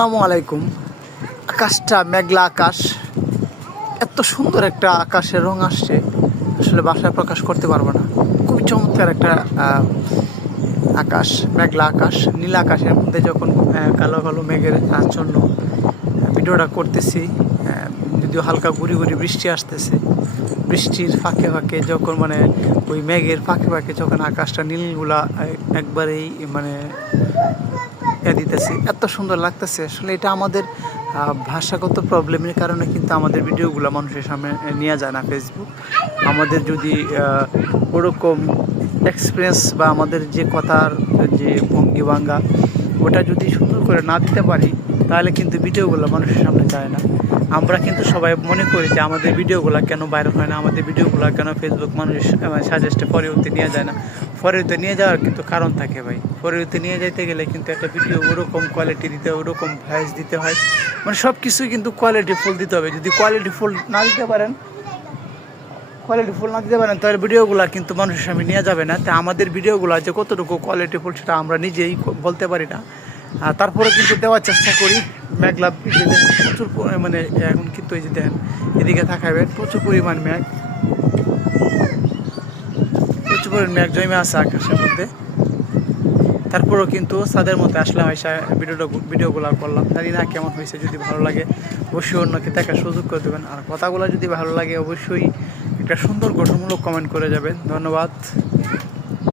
আসসালামু আলাইকুম। আকাশটা মেঘলা আকাশ, এত সুন্দর একটা আকাশের রং আসছে, আসলে ভাষায় প্রকাশ করতে পারবো না। খুবই চমৎকার একটা আকাশ, মেঘলা আকাশ, নীল আকাশের মধ্যে যখন কালো কালো মেঘের আচ্ছন্ন ভিডিওটা করতেছি। যদিও হালকা গুড়ি গুড়ি বৃষ্টি আসতেছে, বৃষ্টির ফাঁকে ফাঁকে যখন ওই মেঘের ফাঁকে ফাঁকে যখন আকাশটা নীলগুলা একবারেই দিতেছি, এত সুন্দর লাগতেছে। আসলে এটা আমাদের ভাষাগত প্রবলেমের কারণে কিন্তু আমাদের ভিডিওগুলো মানুষের সামনে নিয়ে যায় না ফেসবুক। আমাদের যদি ওরকম এক্সপিরিয়েন্স বা আমাদের যে কথার যে ভঙ্গি ভাঙ্গা ওটা যদি সুন্দর করে না দিতে পারি, তাহলে কিন্তু ভিডিওগুলো মানুষের সামনে যায় না। আমরা কিন্তু সবাই মনে করি যে আমাদের ভিডিওগুলো কেন ভাইরাল হয় না, আমাদের ভিডিওগুলো কেন ফেসবুক মানুষের সাজেস্টে ফরিউতে নিয়ে যায় না। ফরিউতে নিয়ে যাওয়ার কিন্তু কারণ থাকে ভাই। ফরিউতে নিয়ে যাইতে গেলে কিন্তু একটা ভিডিও ওরকম কোয়ালিটি দিতে হয়, ওরকম ভয়েস দিতে হয়, সব কিছুই কিন্তু কোয়ালিটি ফুল দিতে হবে। যদি কোয়ালিটি ফুল না দিতে পারেন তাহলে ভিডিওগুলো কিন্তু মানুষের সামনে নিয়ে যাবে না। তা আমাদের ভিডিওগুলো যে কতটুকু কোয়ালিটিফুল সেটা আমরা নিজেই বলতে পারি না। তারপরে কিন্তু দেওয়ার চেষ্টা করি। মেঘলা প্রচুর এখন কিন্তু এই যে দেখেন, এদিকে থাকাবেন প্রচুর পরিমাণ মেঘ জমে আছে আকাশের মধ্যে। তারপরেও কিন্তু ছাদের মধ্যে আসলাম, এসে ভিডিওগুলো করলাম। জানি না কেমন হয়েছে। যদি ভালো লাগে অবশ্যই অন্যকে দেখার সুযোগ করে দেবেন, আর কথাগুলো যদি ভালো লাগে অবশ্যই একটা সুন্দর গঠনমূলক কমেন্ট করে যাবেন। ধন্যবাদ।